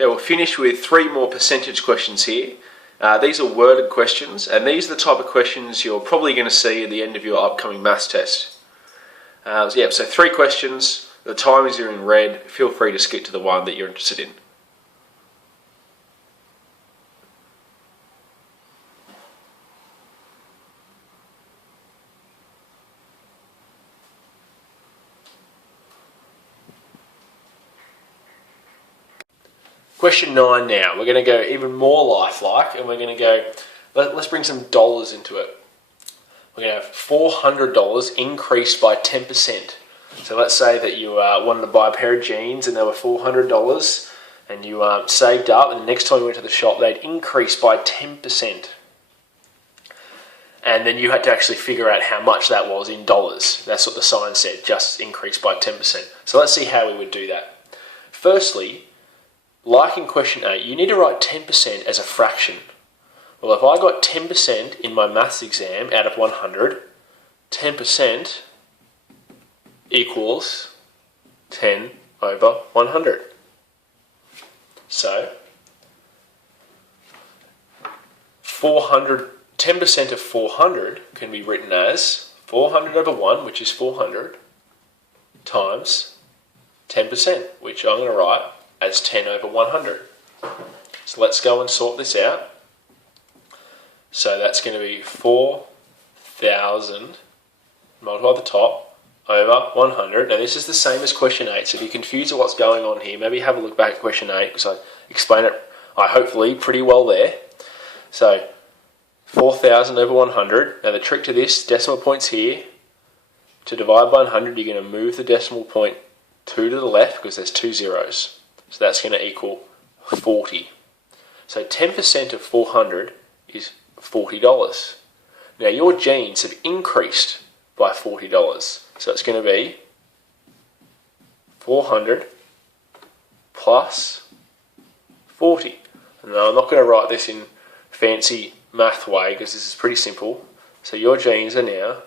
Okay, we'll finish with 3 more percentage questions here. These are worded questions, and these are the type of questions you're probably going to see at the end of your upcoming maths test. So 3 questions. The timers are in red. Feel free to skip to the one that you're interested in. Question 9 now. We're going to go even more lifelike, and we're going to go, let's bring some dollars into it. We're going to have $400 increased by 10%. So let's say that you wanted to buy a pair of jeans and they were $400, and you saved up, and the next time you went to the shop they'd increase by 10%. And then you had to actually figure out how much that was in dollars. That's what the sign said, just increased by 10%. So let's see how we would do that. Firstly, like in question 8, you need to write 10% as a fraction. Well, if I got 10% in my maths exam out of 100, 10% equals 10 over 100. So, 10% of 400 can be written as 400 over 1, which is 400, times 10%, which I'm going to write as 10 over 100. So let's go and sort this out. So that's going to be 4,000 multiplied by the top over 100. Now this is the same as question 8, so if you're confused at what's going on here, maybe have a look back at question 8, because I explain it, hopefully, pretty well there. So 4,000 over 100. Now the trick to this, decimal points here. To divide by 100, you're going to move the decimal point 2 to the left, because there's 2 zeros. So that's going to equal 40. So 10% of 400 is $40. Now your jeans have increased by $40. So it's going to be 400 plus 40. And now I'm not going to write this in fancy math way because this is pretty simple. So your jeans are now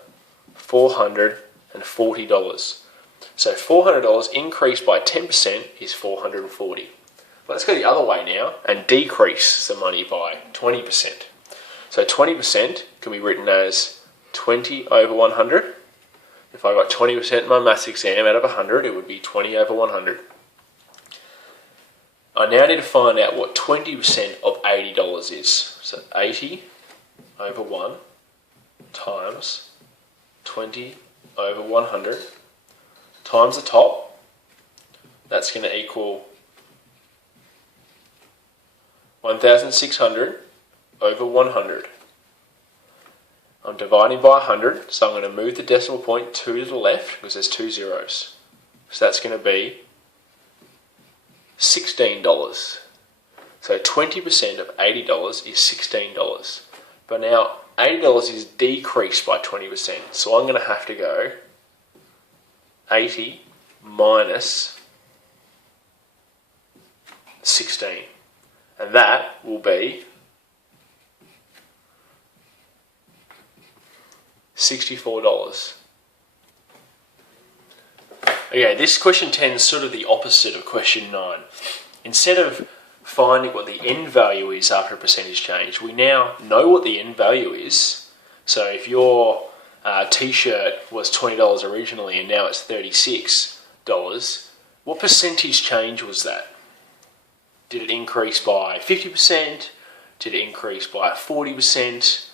$440. So $400 increased by 10% is $440. Let's go the other way now and decrease the money by 20%. So 20% can be written as 20 over 100. If I got 20% in my maths exam out of 100, it would be 20 over 100. I now need to find out what 20% of $80 is. So 80 over 1 times 20 over 100 times the top. That's going to equal 1,600 over 100. I'm dividing by 100, so I'm going to move the decimal point 2 to the left because there's 2 zeros. So that's going to be $16. So 20% of $80 is $16. But now $80 is decreased by 20%, so I'm going to have to go 80 minus 16. And that will be $64. Okay, this question 10 is sort of the opposite of question 9. Instead of finding what the end value is after a percentage change, we now know what the end value is. So if your t-shirt was $20 originally and now it's $36, what percentage change was that? Did it increase by 50%? Did it increase by 40%?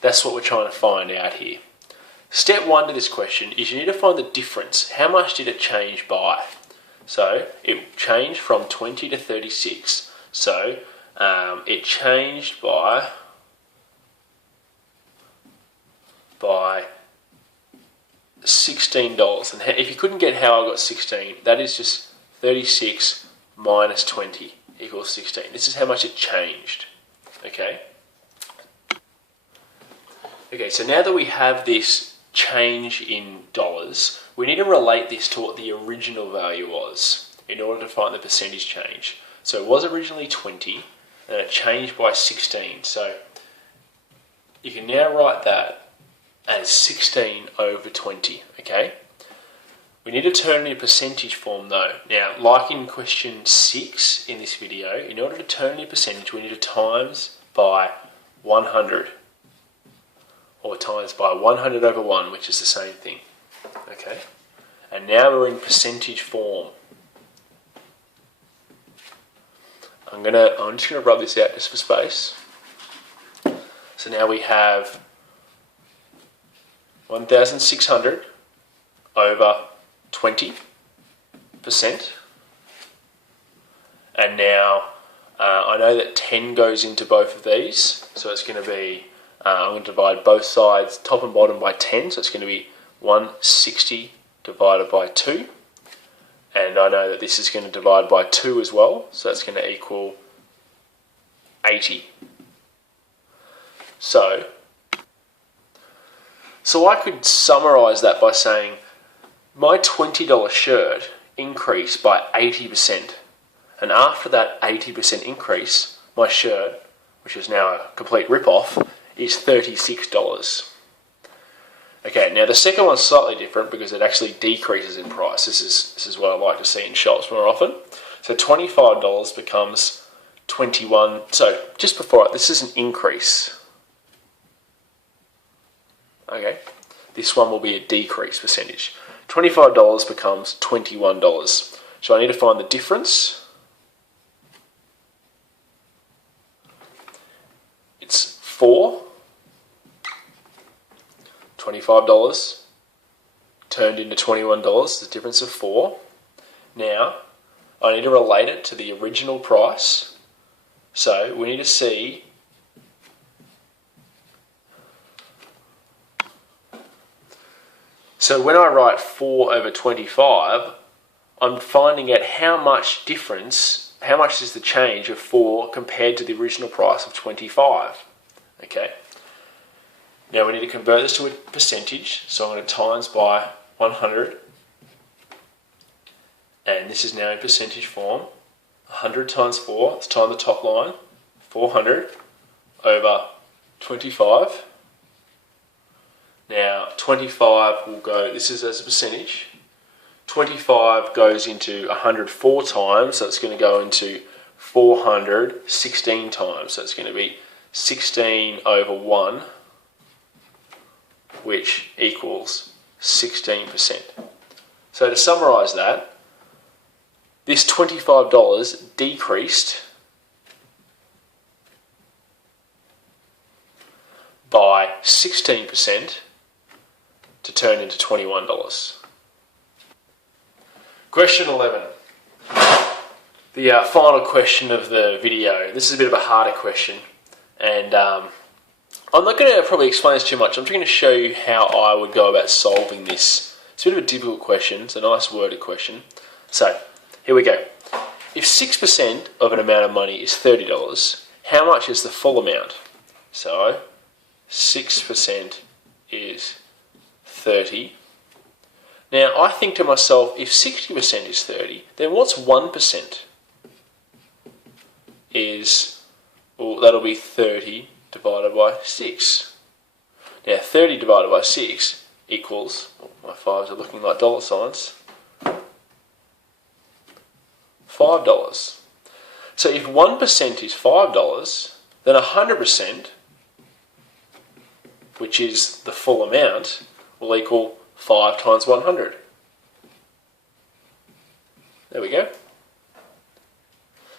That's what we're trying to find out here. Step 1 to this question is you need to find the difference. How much did it change by? So it changed from 20 to 36. So it changed by $16. And if you couldn't get how I got 16, that is just 36 minus 20 equals 16. This is how much it changed. Okay? Okay, so now that we have this change in dollars, we need to relate this to what the original value was in order to find the percentage change. So it was originally 20, and it changed by 16. So you can now write that as 16 over 20, okay? We need to turn it into percentage form though. Now, like in question 6 in this video, in order to turn it into percentage, we need to times by 100. Or times by 100 over 1, which is the same thing. Okay? And now we're in percentage form. I'm just gonna rub this out just for space. So now we have 1,600 over 20%. And now I know that 10 goes into both of these, so it's going to be, I'm going to divide both sides, top and bottom, by 10, so it's going to be 160 divided by 2. And I know that this is going to divide by 2 as well, so that's going to equal 80. So I could summarise that by saying my $20 shirt increased by 80%. And after that 80% increase, my shirt, which is now a complete rip-off, is $36. Okay, now the second one's slightly different because it actually decreases in price. This is what I like to see in shops more often. So $25 becomes 21. So just before it, this is an increase. Okay, this one will be a decrease percentage. $25 becomes $21. So I need to find the difference. It's 4. $25 turned into $21, the difference of 4. Now, I need to relate it to the original price. So we need to see so when I write 4 over 25, I'm finding out how much difference, how much is the change of 4 compared to the original price of 25. Okay. Now we need to convert this to a percentage, so I'm going to times by 100, and this is now in percentage form. 100 times 4, let's time the top line, 400 over 25. Now 25 will go, this is as a percentage, 25 goes into 104 times, so it's going to go into 400 16 times, so it's going to be 16 over 1, which equals 16%. So to summarise that, this $25 decreased by 16% to turn into $21. Question 11. The final question of the video. This is a bit of a harder question, and I'm not going to probably explain this too much. I'm just going to show you how I would go about solving this. It's a bit of a difficult question. It's a nice worded question. So, here we go. If 6% of an amount of money is $30, how much is the full amount? So, 6% is 30. Now, I think to myself, if 60% is 30, then what's 1%? Well, that'll be 30 divided by 6. Now 30 divided by 6 equals, my 5s are looking like dollar signs, $5. So if 1% is $5, then 100%, which is the full amount, will equal 5 times 100. There we go.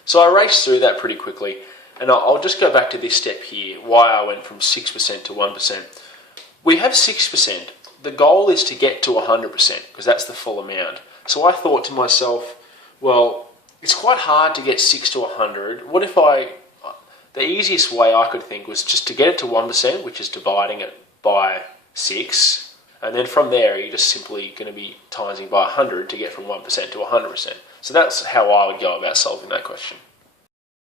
So I raced through that pretty quickly. And I'll just go back to this step here, why I went from 6% to 1%. We have 6%. The goal is to get to 100%, because that's the full amount. So I thought to myself, well, it's quite hard to get 6 to 100. What if the easiest way I could think was just to get it to 1%, which is dividing it by 6. And then from there, you're just simply going to be timesing by 100 to get from 1% to 100%. So that's how I would go about solving that question.